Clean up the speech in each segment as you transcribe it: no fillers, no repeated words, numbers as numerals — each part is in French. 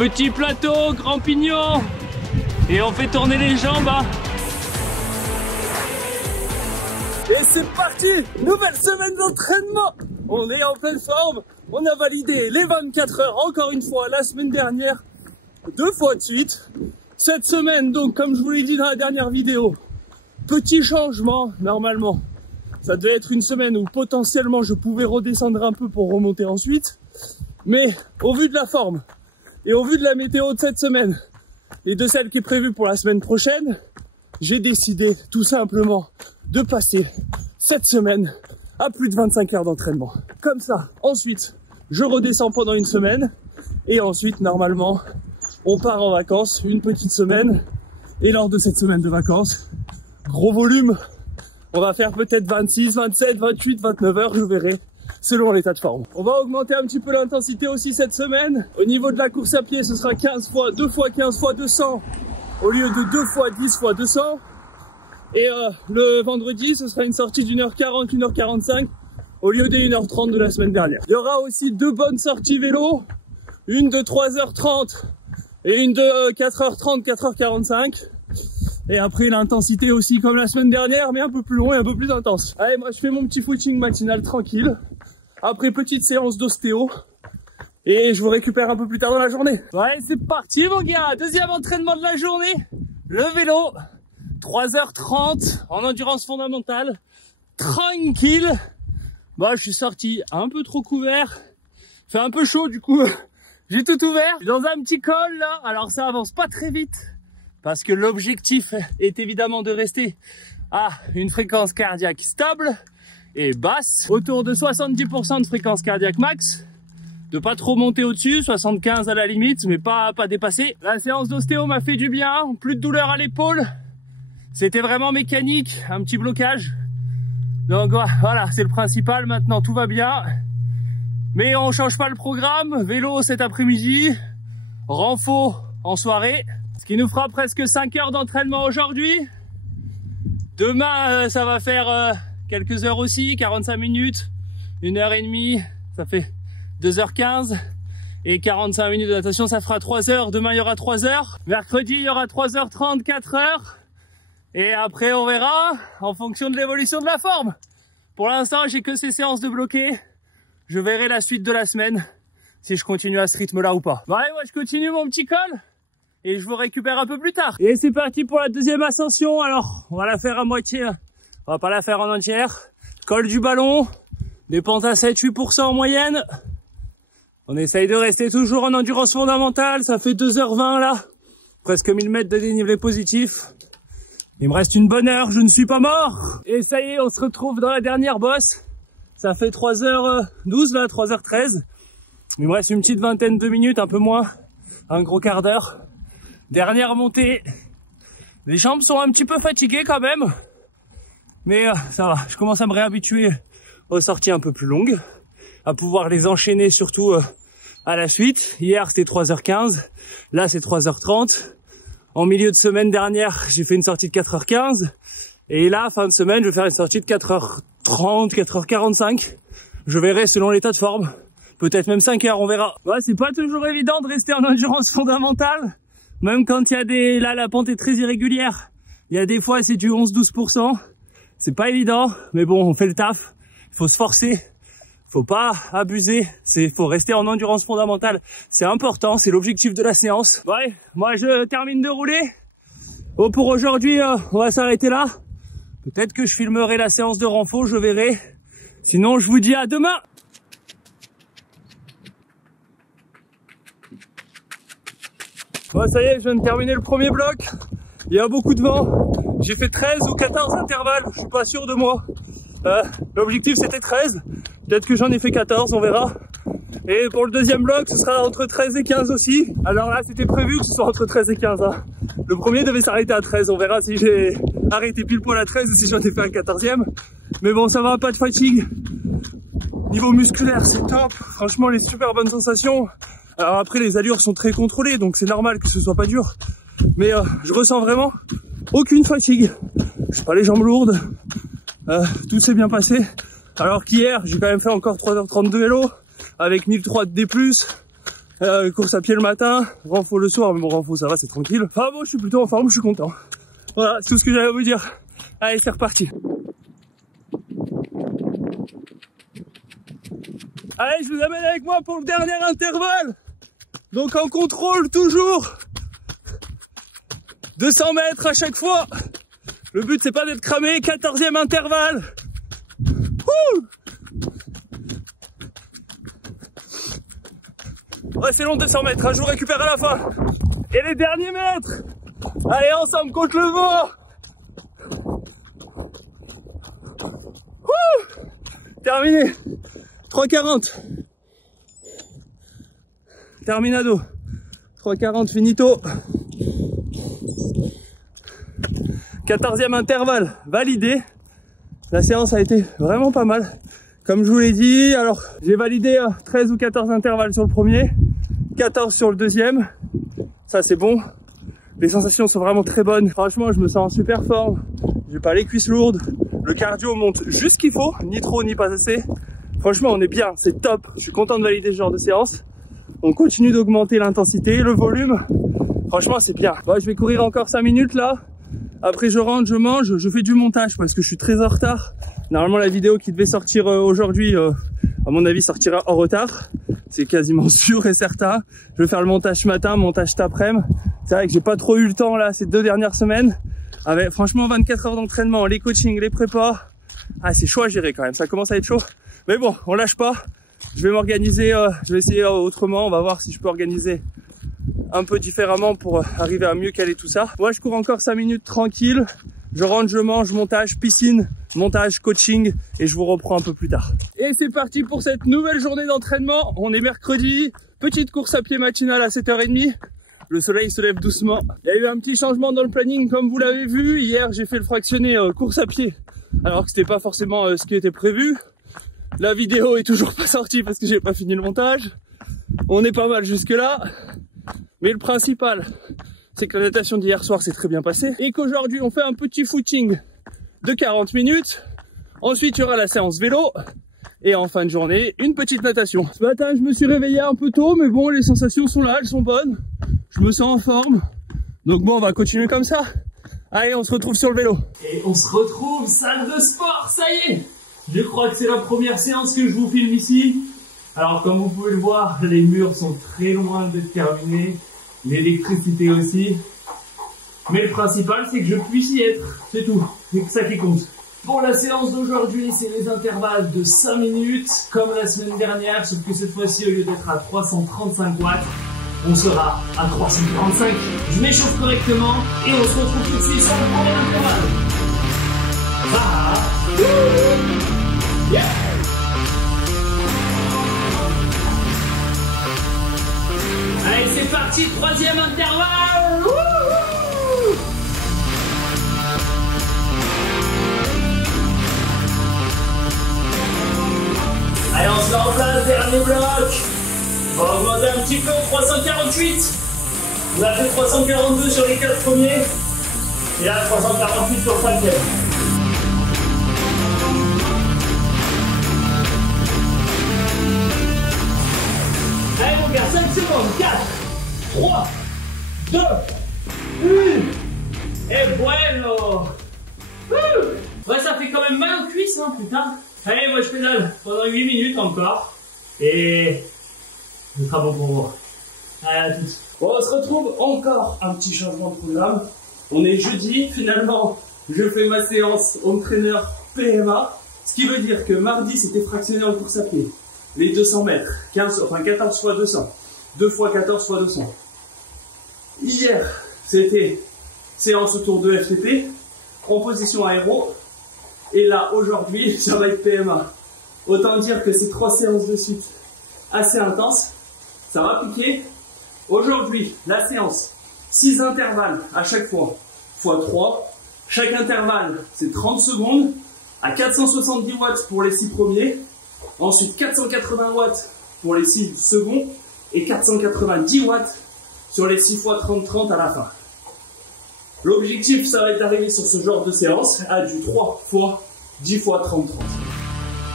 Petit plateau, grand pignon. Et on fait tourner les jambes. Hein. Et c'est parti, nouvelle semaine d'entraînement. On est en pleine forme. On a validé les 24 heures encore une fois la semaine dernière. 2 fois de suite. Cette semaine, donc, comme je vous l'ai dit dans la dernière vidéo, petit changement, normalement. Ça devait être une semaine où potentiellement je pouvais redescendre un peu pour remonter ensuite. Mais au vu de la forme et au vu de la météo de cette semaine et de celle qui est prévue pour la semaine prochaine, j'ai décidé tout simplement de passer cette semaine à plus de 25 heures d'entraînement. Comme ça, ensuite, je redescends pendant une semaine et ensuite, normalement, on part en vacances une petite semaine. Et lors de cette semaine de vacances, gros volume, on va faire peut-être 26, 27, 28, 29 heures, je verrai, selon l'état de forme. On va augmenter un petit peu l'intensité aussi cette semaine. Au niveau de la course à pied, ce sera 15 fois, 2 fois 15 fois 200 au lieu de 2 fois 10 fois 200. Et le vendredi, ce sera une sortie d'1h40, 1h45 au lieu des 1h30 de la semaine dernière. Il y aura aussi 2 bonnes sorties vélo, une de 3h30 et une de 4h30, 4h45. Et après l'intensité aussi comme la semaine dernière, mais un peu plus long et un peu plus intense. Allez, moi je fais mon petit footing matinal tranquille. Après petite séance d'ostéo. Et je vous récupère un peu plus tard dans la journée. Ouais, c'est parti mon gars. Deuxième entraînement de la journée. Le vélo. 3h30 en endurance fondamentale. Tranquille. Bon, je suis sorti un peu trop couvert. Il fait un peu chaud du coup. J'ai tout ouvert. Je suis dans un petit col là. Alors ça avance pas très vite. Parce que l'objectif est évidemment de rester à une fréquence cardiaque stable et basse, autour de 70% de fréquence cardiaque max, de pas trop monter au-dessus, 75 à la limite, mais pas dépasser. La séance d'ostéo m'a fait du bien, plus de douleur à l'épaule, c'était vraiment mécanique, un petit blocage. Donc voilà, c'est le principal, maintenant tout va bien. Mais on change pas le programme, vélo cet après-midi, renfo en soirée. Ce qui nous fera presque 5 heures d'entraînement aujourd'hui. Demain, ça va faire quelques heures aussi, 45 minutes, 1h30, ça fait 2h15. Et 45 minutes de natation, ça fera 3 heures. Demain, il y aura 3 heures. Mercredi, il y aura 3h30, 4 heures. Et après, on verra en fonction de l'évolution de la forme. Pour l'instant, j'ai que ces séances de bloqué. Je verrai la suite de la semaine, si je continue à ce rythme-là ou pas. Ouais, moi, je continue mon petit col. Et je vous récupère un peu plus tard. Et c'est parti pour la deuxième ascension. Alors, on va la faire à moitié. On va pas la faire en entière. Col du ballon. Des pentes à 7-8% en moyenne. On essaye de rester toujours en endurance fondamentale. Ça fait 2h20 là. Presque 1000 mètres de dénivelé positif. Il me reste une bonne heure. Je ne suis pas mort. Et ça y est, on se retrouve dans la dernière bosse. Ça fait 3h12 là, 3h13. Il me reste une petite vingtaine de minutes, un peu moins. Un gros quart d'heure. Dernière montée, les jambes sont un petit peu fatiguées quand même, mais ça va, je commence à me réhabituer aux sorties un peu plus longues, à pouvoir les enchaîner surtout à la suite. Hier c'était 3h15, là c'est 3h30. En milieu de semaine dernière, j'ai fait une sortie de 4h15, et là, fin de semaine, je vais faire une sortie de 4h30, 4h45. Je verrai selon l'état de forme, peut-être même 5 heures, on verra. Ouais, c'est pas toujours évident de rester en endurance fondamentale. Même quand il y a des... Là, la pente est très irrégulière. Il y a des fois, c'est du 11-12%. C'est pas évident, mais bon, on fait le taf. Il faut se forcer. Faut pas abuser. Faut rester en endurance fondamentale. C'est important, c'est l'objectif de la séance. Ouais, moi, je termine de rouler. Bon, pour aujourd'hui, on va s'arrêter là. Peut-être que je filmerai la séance de renfo, je verrai. Sinon, je vous dis à demain. Bon, ça y est, je viens de terminer le premier bloc. Il y a beaucoup de vent. J'ai fait 13 ou 14 intervalles. Je suis pas sûr de moi. L'objectif c'était 13. Peut-être que j'en ai fait 14, on verra. Et pour le deuxième bloc, ce sera entre 13 et 15 aussi. Alors là, c'était prévu que ce soit entre 13 et 15. Hein. Le premier devait s'arrêter à 13. On verra si j'ai arrêté pile poil à 13 ou si j'en ai fait un 14e. Mais bon, ça va, pas de fatigue. Niveau musculaire, c'est top. Franchement, les super bonnes sensations. Alors après, les allures sont très contrôlées, donc c'est normal que ce soit pas dur. Mais je ressens vraiment aucune fatigue. J'ai pas les jambes lourdes. Tout s'est bien passé. Alors qu'hier, j'ai quand même fait encore 3h30 de vélo avec 1003 de D+. Course à pied le matin, renfo le soir, mais bon renfo ça va, c'est tranquille. Enfin bon, je suis plutôt en forme, je suis content. Voilà, c'est tout ce que j'avais à vous dire. Allez, c'est reparti. Allez, je vous amène avec moi pour le dernier intervalle. Donc en contrôle toujours. 200 mètres à chaque fois. Le but c'est pas d'être cramé. 14e intervalle. Ouh, ouais, c'est long 200 mètres, hein, je vous récupère à la fin. Et les derniers mètres. Allez, ensemble contre le vent. Ouh, terminé. 3,40. Terminado. 3,40 finito. 14e intervalle validé. La séance a été vraiment pas mal. Comme je vous l'ai dit, alors j'ai validé 13 ou 14 intervalles sur le premier, 14 sur le deuxième. Ça c'est bon. Les sensations sont vraiment très bonnes. Franchement, je me sens en super forme. J'ai pas les cuisses lourdes. Le cardio monte juste ce qu'il faut, ni trop ni pas assez. Franchement, on est bien, c'est top. Je suis content de valider ce genre de séance. On continue d'augmenter l'intensité, le volume. Franchement, c'est bien. Bon, je vais courir encore 5 minutes là. Après, je rentre, je mange, je fais du montage parce que je suis très en retard. Normalement, la vidéo qui devait sortir aujourd'hui, à mon avis, sortira en retard. C'est quasiment sûr et certain. Je vais faire le montage ce matin, montage cet après-midi. C'est vrai que j'ai pas trop eu le temps là ces 2 dernières semaines. Avec franchement 24 heures d'entraînement, les coachings, les prépas. Ah, c'est chaud à gérer quand même. Ça commence à être chaud. Mais bon, on lâche pas. Je vais m'organiser. Je vais essayer autrement. On va voir si je peux organiser un peu différemment pour arriver à mieux caler tout ça. Moi, je cours encore 5 minutes tranquille. Je rentre, je mange, montage, piscine, montage, coaching et je vous reprends un peu plus tard. Et c'est parti pour cette nouvelle journée d'entraînement. On est mercredi, petite course à pied matinale à 7h30. Le soleil se lève doucement. Il y a eu un petit changement dans le planning comme vous l'avez vu. Hier, j'ai fait le fractionné course à pied alors que c'était pas forcément ce qui était prévu. La vidéo est toujours pas sortie parce que j'ai pas fini le montage. On est pas mal jusque là. Mais le principal, c'est que la natation d'hier soir s'est très bien passée et qu'aujourd'hui on fait un petit footing de 40 minutes. Ensuite il y aura la séance vélo et en fin de journée une petite natation. Ce matin je me suis réveillé un peu tôt mais bon les sensations sont là, elles sont bonnes. Je me sens en forme. Donc bon on va continuer comme ça. Allez on se retrouve sur le vélo. Et on se retrouve salle de sport, ça y est. Je crois que c'est la première séance que je vous filme ici. Alors comme vous pouvez le voir, les murs sont très loin d'être terminés. L'électricité aussi. Mais le principal, c'est que je puisse y être. C'est tout. C'est que ça qui compte. Pour la séance d'aujourd'hui, c'est les intervalles de 5 minutes, comme la semaine dernière, sauf que cette fois-ci, au lieu d'être à 335 watts, on sera à 345. Je m'échauffe correctement et on se retrouve tout de suite sur le premier intervalle. Ah, yeah. Allez, c'est parti, 3e intervalle. Wouhou. Allez, on se met en place, dernier bloc. On va augmenter un petit peu, 348. On a fait 342 sur les 4 premiers. Et là, 348 sur le 5e. Allez mon gars, 5 secondes, 4, 3, 2, 1, et bueno. Ouais, ça fait quand même mal aux cuisses, hein, putain. Allez, moi je pédale pendant 8 minutes encore, et ce sera bon pour vous. Allez, à tous. Bon, on se retrouve encore un petit changement de programme. On est jeudi, finalement, je fais ma séance entraîneur PMA, ce qui veut dire que mardi c'était fractionné en course à pied. Les 200 mètres, 14 fois 200, 2 fois 14 fois 200. Hier, c'était séance autour de FTP, en position aéro. Et là, aujourd'hui, ça va être PMA. Autant dire que ces 3 séances de suite assez intenses. Ça va piquer. Aujourd'hui, la séance, 6 intervalles à chaque fois, fois 3. Chaque intervalle, c'est 30 secondes, à 470 watts pour les 6 premiers. Ensuite 480 watts pour les 6 seconds et 490 watts sur les 6 fois 30-30 à la fin. L'objectif, ça va être d'arriver sur ce genre de séance à du 3 fois 10 fois 30-30.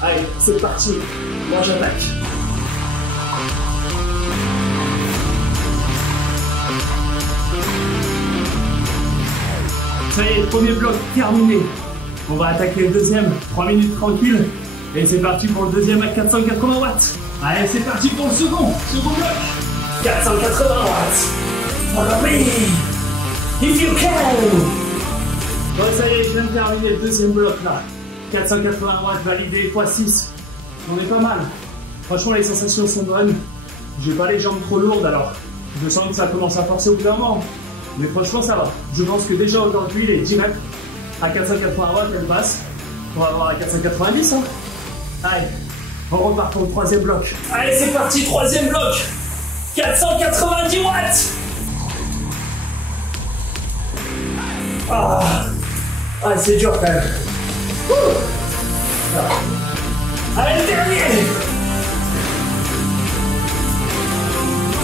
Allez, c'est parti, moi j'attaque. premier bloc terminé. On va attaquer le deuxième, 3 minutes tranquille. Et c'est parti pour le deuxième à 480 watts. Allez, c'est parti pour le second bloc. 480 watts. Follow me, if you can. Bon, ça y est, je viens de terminer le deuxième bloc là. 480 watts validé x6. On est pas mal. Franchement, les sensations sont bonnes. J'ai pas les jambes trop lourdes alors. Je sens que ça commence à forcer au bout d'un moment. Mais franchement, ça va. Je pense que déjà aujourd'hui, les 10 reps à 480 watts, elles passent. On va avoir à 490. Hein. Allez, on repart pour le troisième bloc. Allez, c'est parti, troisième bloc. 490 watts. Ah, c'est dur quand même. Allez, le dernier.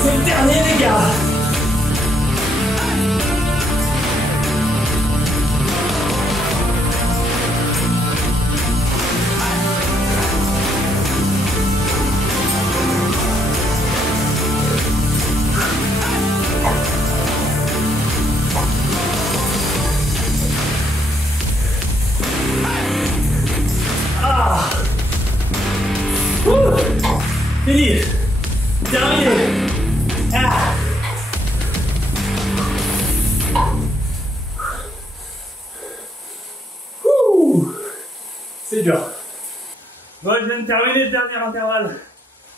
C'est le dernier, les gars. Fini. Terminé. Ah. C'est dur. Bon, je viens de terminer le dernier intervalle.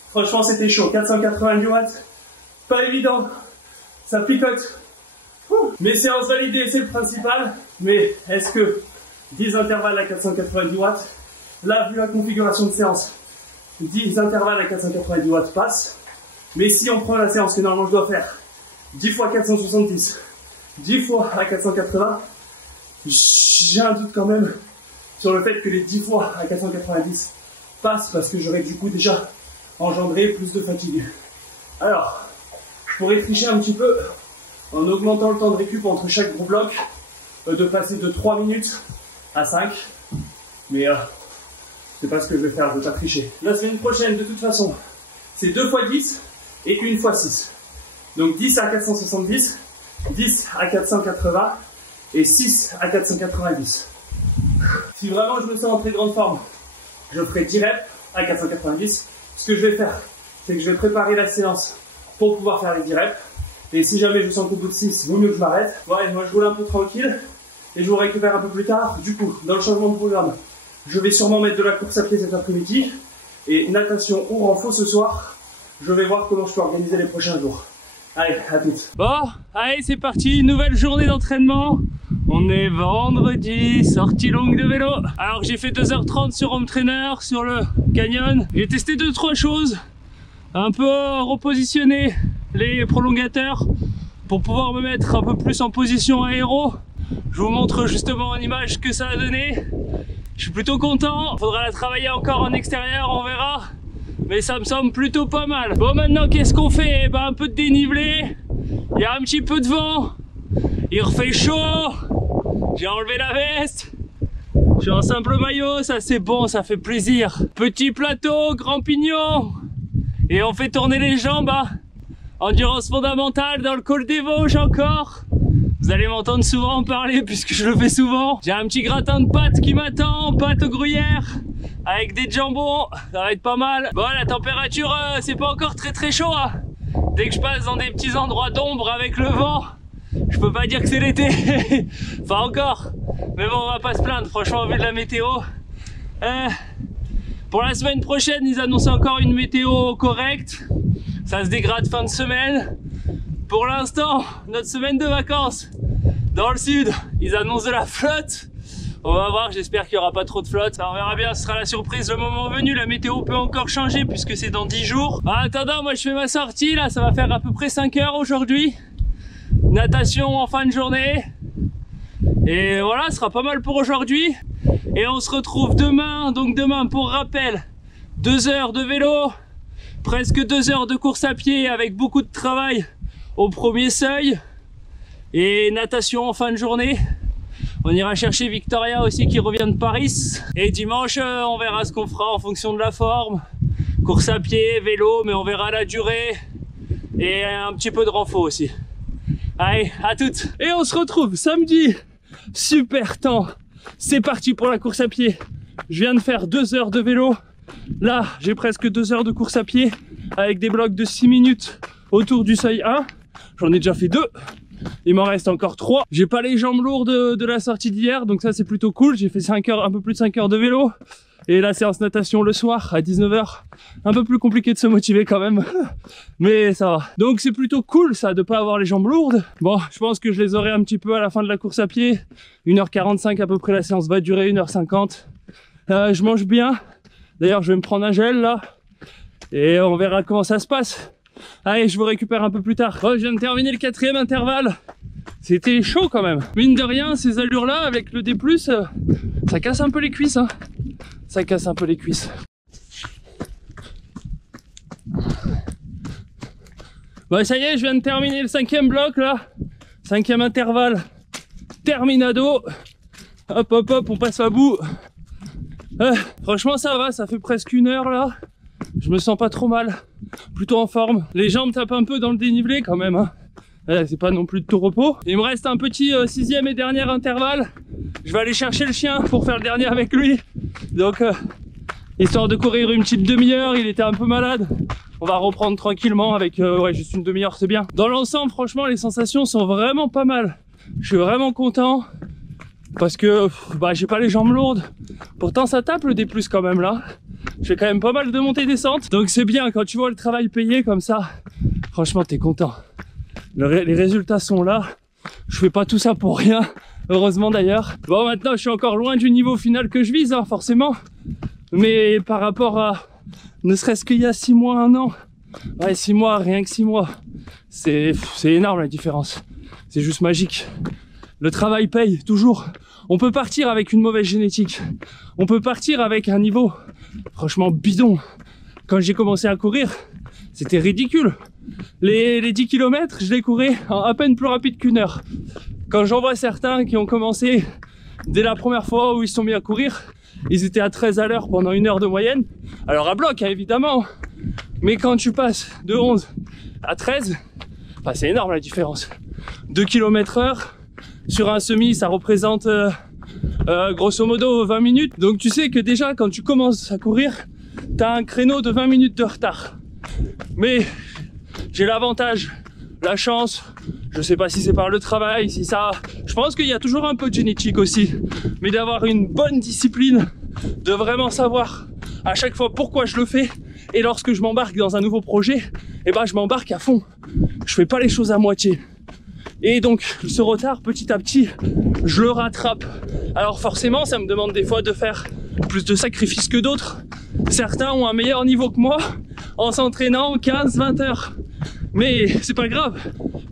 Franchement, c'était chaud. 490 watts. Pas évident. Ça picote. Mes séances validées, c'est le principal. Mais est-ce que 10 intervalles à 490 watts, là, vu la configuration de séance, 10 intervalles à 490 watts passent, mais si on prend la séance que normalement je dois faire 10 fois 470, 10 fois à 480, j'ai un doute quand même sur le fait que les 10 fois à 490 passent parce que j'aurais du coup déjà engendré plus de fatigue. Alors, je pourrais tricher un petit peu en augmentant le temps de récup entre chaque gros bloc, de passer de 3 minutes à 5, mais c'est pas ce que je vais faire, je vais pas tricher. La semaine prochaine, de toute façon, c'est 2 fois 10 et 1 fois 6. Donc 10 à 470, 10 à 480 et 6 à 490. Si vraiment je me sens en très grande forme, je ferai 10 reps à 490. Ce que je vais faire, c'est que je vais préparer la séance pour pouvoir faire les 10 reps. Et si jamais je sens qu'au bout de 6, vaut mieux que je m'arrête. Ouais, moi je roule un peu tranquille et je vous récupère un peu plus tard. Du coup, dans le changement de programme, je vais sûrement mettre de la course à pied cet après-midi et natation ou renfo ce soir. Je vais voir comment je peux organiser les prochains jours. Allez, à toutes. Bon, allez, c'est parti, nouvelle journée d'entraînement. On est vendredi, sortie longue de vélo. Alors j'ai fait 2h30 sur Home Trainer, sur le canyon. J'ai testé 2-3 choses. Un peu repositionner les prolongateurs pour pouvoir me mettre un peu plus en position aéro. Je vous montre justement en image ce que ça a donné. Je suis plutôt content. Faudra la travailler encore en extérieur, on verra. Mais ça me semble plutôt pas mal. Bon, maintenant qu'est-ce qu'on fait? Ben, un peu de dénivelé. Il y a un petit peu de vent. Il refait chaud. J'ai enlevé la veste. Je suis en simple maillot, ça c'est bon, ça fait plaisir. Petit plateau, grand pignon. Et on fait tourner les jambes. Hein. Endurance fondamentale dans le col des Vosges encore. Vous allez m'entendre souvent en parler puisque je le fais souvent. J'ai un petit gratin de pâtes qui m'attend, pâtes aux gruyères avec des jambons, ça va être pas mal. Bon, la température, c'est pas encore très chaud. Hein. Dès que je passe dans des petits endroits d'ombre avec le vent, je peux pas dire que c'est l'été. Enfin encore. Mais bon, on va pas se plaindre, franchement, vu de la météo. Pour la semaine prochaine, ils annoncent encore une météo correcte. Ça se dégrade fin de semaine. Pour l'instant, notre semaine de vacances dans le sud, ils annoncent de la flotte. On va voir, j'espère qu'il n'y aura pas trop de flotte. Ça, on verra bien, ce sera la surprise le moment venu. La météo peut encore changer puisque c'est dans 10 jours. En attendant, moi je fais ma sortie, là ça va faire à peu près 5 heures aujourd'hui. Natation en fin de journée. Et voilà, ce sera pas mal pour aujourd'hui. Et on se retrouve demain, donc demain pour rappel, 2 heures de vélo, presque 2 heures de course à pied avec beaucoup de travail au premier seuil. Et natation en fin de journée. On ira chercher Victoria aussi qui revient de Paris. Et dimanche, on verra ce qu'on fera en fonction de la forme. Course à pied, vélo, mais on verra la durée. Et un petit peu de renfo aussi. Allez, à toutes. Et on se retrouve samedi Super temps. C'est parti pour la course à pied. Je viens de faire 2 heures de vélo. Là, j'ai presque 2 heures de course à pied avec des blocs de 6 minutes autour du seuil 1. J'en ai déjà fait 2. Il m'en reste encore 3. J'ai pas les jambes lourdes de la sortie d'hier, donc ça c'est plutôt cool. J'ai fait 5 heures, un peu plus de 5 heures de vélo. Et la séance natation le soir à 19 h. Un peu plus compliqué de se motiver quand même. Mais ça va. Donc c'est plutôt cool ça de pas avoir les jambes lourdes. Bon, je pense que je les aurai un petit peu à la fin de la course à pied. 1h45 à peu près, la séance va durer 1h50. Je mange bien. D'ailleurs je vais me prendre un gel là. Et on verra comment ça se passe. Allez, je vous récupère un peu plus tard. Oh, je viens de terminer le 4e intervalle. C'était chaud quand même. Mine de rien, ces allures-là, avec le D+, ça casse un peu les cuisses. Hein. Ça casse un peu les cuisses. Bon, ça y est, je viens de terminer le 5e bloc là. 5e intervalle. Terminado. Hop, hop, hop, on passe à bout. Franchement, ça va, ça fait presque 1 heure là. Je me sens pas trop mal. Plutôt en forme. Les jambes tapent un peu dans le dénivelé quand même. Hein. C'est pas non plus de tout repos. Il me reste un petit 6e et dernier intervalle. Je vais aller chercher le chien pour faire le dernier avec lui. Donc, histoire de courir une petite demi-heure, il était un peu malade. On va reprendre tranquillement avec ouais, juste une demi-heure, c'est bien. Dans l'ensemble, franchement, les sensations sont vraiment pas mal. Je suis vraiment content. Parce que bah, j'ai pas les jambes lourdes. Pourtant, ça tape le D+ quand même là. Je fais quand même pas mal de montées descentes. Donc c'est bien quand tu vois le travail payé comme ça. Franchement, t'es content. Les résultats sont là. Je fais pas tout ça pour rien. Heureusement d'ailleurs. Bon, maintenant je suis encore loin du niveau final que je vise, hein, forcément. Mais par rapport à ne serait-ce qu'il y a 6 mois, 1 an. Ouais, 6 mois, rien que 6 mois. C'est énorme la différence. C'est juste magique. Le travail paye, toujours. On peut partir avec une mauvaise génétique. On peut partir avec un niveau, franchement, bidon. Quand j'ai commencé à courir, c'était ridicule. Les 10 km, je les courais en à peine plus rapide qu'1 heure. Quand j'en vois certains qui ont commencé dès la première fois où ils se sont mis à courir, ils étaient à 13 à l'heure pendant 1 heure de moyenne. Alors à bloc, hein, évidemment. Mais quand tu passes de 11 à 13, bah, c'est énorme la différence. 2 km/h. Sur un semi, ça représente grosso modo 20 minutes. Donc tu sais que déjà, quand tu commences à courir, tu as un créneau de 20 minutes de retard. Mais j'ai l'avantage, la chance, je sais pas si c'est par le travail, si ça... Je pense qu'il y a toujours un peu de génétique aussi. Mais d'avoir une bonne discipline, de vraiment savoir à chaque fois pourquoi je le fais. Et lorsque je m'embarque dans un nouveau projet, eh ben, je m'embarque à fond. Je fais pas les choses à moitié. Et donc, ce retard, petit à petit, je le rattrape. Alors forcément, ça me demande des fois de faire plus de sacrifices que d'autres. Certains ont un meilleur niveau que moi en s'entraînant 15-20 heures. Mais c'est pas grave,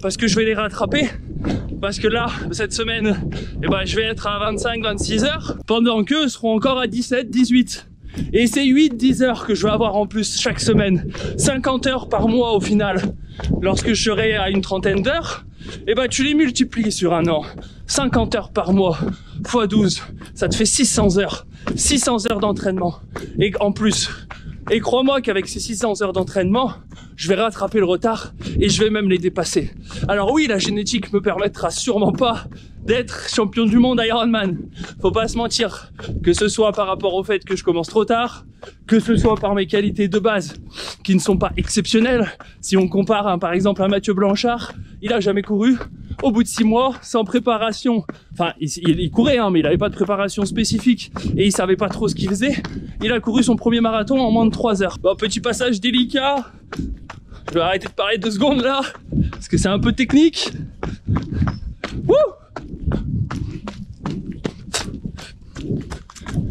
parce que je vais les rattraper. Parce que là, cette semaine, eh ben, je vais être à 25-26 heures, pendant qu'eux seront encore à 17-18. Et c'est 8-10 heures que je vais avoir en plus chaque semaine. 50 heures par mois au final. Lorsque je serai à une 30aine d'heures, et bah tu les multiplies sur 1 an. 50 heures par mois x 12, ça te fait 600 heures. 600 heures d'entraînement. Et en plus, et crois-moi qu'avec ces 600 heures d'entraînement, je vais rattraper le retard et je vais même les dépasser. Alors oui, la génétique me permettra sûrement pas d'être champion du monde Ironman. Faut pas se mentir, que ce soit par rapport au fait que je commence trop tard, que ce soit par mes qualités de base qui ne sont pas exceptionnelles. Si on compare hein, par exemple à Mathieu Blanchard, il a jamais couru. Au bout de 6 mois, sans préparation, enfin il courait hein, mais il avait pas de préparation spécifique et il savait pas trop ce qu'il faisait. Il a couru son premier marathon en moins de 3 heures. Bon, petit passage délicat. Je vais arrêter de parler 2 secondes là, parce que c'est un peu technique. Wouh!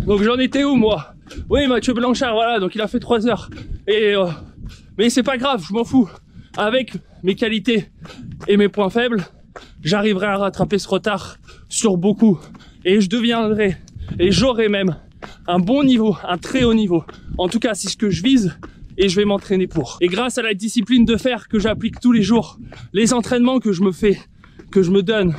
Donc j'en étais où moi? Oui, Mathieu Blanchard, voilà, donc il a fait 3 heures. Et mais c'est pas grave, je m'en fous. Avec mes qualités et mes points faibles, j'arriverai à rattraper ce retard sur beaucoup. Et je deviendrai, et j'aurai même un bon niveau, un très haut niveau. En tout cas, c'est ce que je vise. Et je vais m'entraîner pour. Et grâce à la discipline de fer que j'applique tous les jours, les entraînements que je me fais, que je me donne,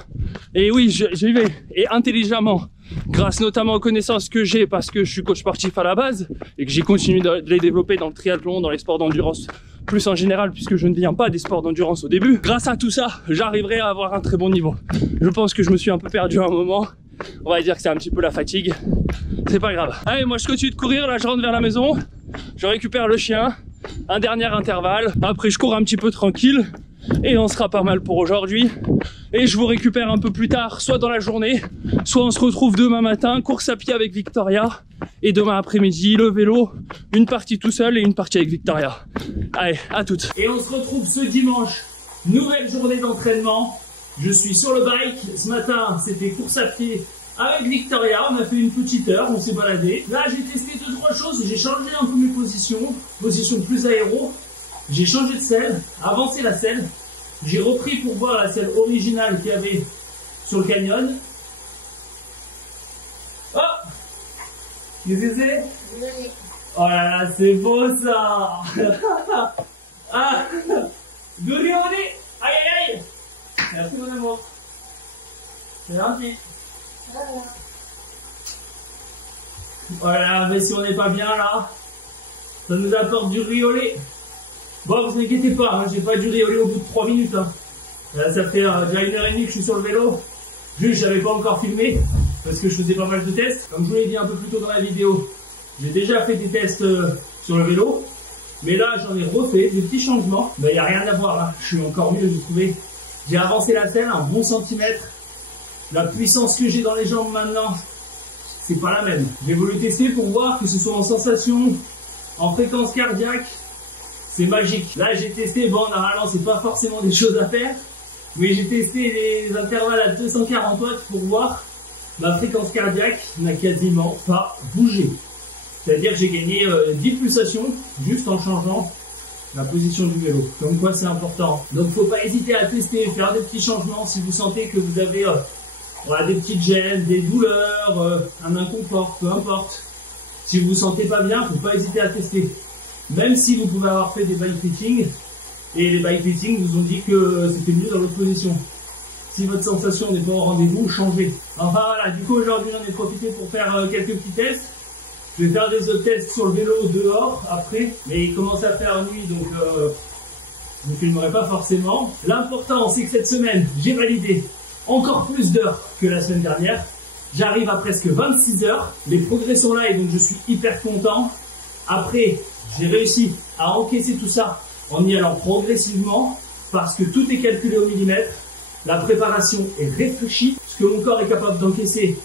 et oui, j'y vais, et intelligemment, grâce notamment aux connaissances que j'ai parce que je suis coach sportif à la base, et que j'ai continué de les développer dans le triathlon, dans les sports d'endurance plus en général puisque je ne viens pas des sports d'endurance au début. Grâce à tout ça, j'arriverai à avoir un très bon niveau. Je pense que je me suis un peu perdu à un moment. On va dire que c'est un petit peu la fatigue. C'est pas grave. Allez, moi je continue de courir, là je rentre vers la maison. Je récupère le chien. Un dernier intervalle. Après je cours un petit peu tranquille. Et on sera pas mal pour aujourd'hui. Et je vous récupère un peu plus tard, soit dans la journée, soit on se retrouve demain matin, course à pied avec Victoria. Et demain après-midi, le vélo, une partie tout seul et une partie avec Victoria. Allez, à toutes. Et on se retrouve ce dimanche, nouvelle journée d'entraînement. Je suis sur le bike. Ce matin, c'était course à pied avec Victoria. On a fait une petite heure, on s'est baladé. Là, j'ai testé 2-3 choses. J'ai changé un peu mes positions. Position plus aéro. J'ai changé de selle, avancé la selle. J'ai repris pour voir la selle originale qu'il y avait sur le canyon. Oh! Qu'est-ce que c'est? Oh là là, c'est beau ça! Ah! Goûtez, goûtez! Aïe aïe aïe! Merci mon amour. C'est gentil. Oh là là, mais si on n'est pas bien là, ça nous apporte du riz au lait. Bon, vous inquiétez pas, moi j'ai pas dû rigoler au bout de 3 minutes. Hein. Là, ça fait déjà 1h30 que je suis sur le vélo. Juste, j'avais pas encore filmé parce que je faisais pas mal de tests. Comme je vous l'ai dit un peu plus tôt dans la vidéo, j'ai déjà fait des tests sur le vélo. Mais là, j'en ai refait des petits changements. Il n'y a rien à voir, hein. Je suis encore mieux, vous trouvez. J'ai avancé la selle un bon centimètre. La puissance que j'ai dans les jambes maintenant, c'est pas la même. J'ai voulu tester pour voir que ce soit en sensation, en fréquence cardiaque. C'est magique. Là, j'ai testé, bon, normalement, c'est pas forcément des choses à faire, mais j'ai testé les intervalles à 240 watts pour voir. Ma fréquence cardiaque n'a quasiment pas bougé. C'est-à-dire que j'ai gagné 10 pulsations juste en changeant la position du vélo. Comme quoi, c'est important. Donc, faut pas hésiter à tester, faire des petits changements si vous sentez que vous avez voilà, des petites gênes, des douleurs, un inconfort, peu importe. Si vous vous sentez pas bien, faut pas hésiter à tester. Même si vous pouvez avoir fait des bike fitting, et les bike fitting vous ont dit que c'était mieux dans l'autre position. Si votre sensation n'est pas au rendez-vous, changez. Enfin voilà, du coup aujourd'hui j'en ai profité pour faire quelques petits tests. Je vais faire des autres tests sur le vélo dehors après, mais il commence à faire nuit donc je ne filmerai pas forcément. L'important c'est que cette semaine j'ai validé encore plus d'heures que la semaine dernière. J'arrive à presque 26 heures. Les progrès sont là et donc je suis hyper content. Après, j'ai réussi à encaisser tout ça en y allant progressivement parce que tout est calculé au millimètre. La préparation est réfléchie. Ce que mon corps est capable d'encaisser,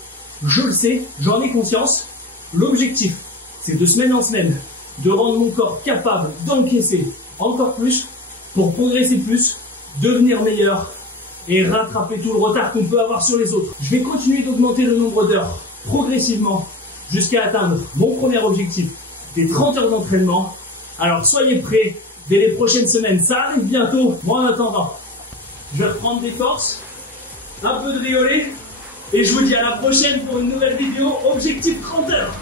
je le sais, j'en ai conscience. L'objectif, c'est de semaine en semaine, de rendre mon corps capable d'encaisser encore plus pour progresser plus, devenir meilleur et rattraper tout le retard qu'on peut avoir sur les autres. Je vais continuer d'augmenter le nombre d'heures progressivement jusqu'à atteindre mon premier objectif des 30 heures d'entraînement. Alors soyez prêts, dès les prochaines semaines, ça arrive bientôt. Moi en attendant, je vais reprendre des forces, un peu de riolet, et je vous dis à la prochaine pour une nouvelle vidéo, objectif 30 heures.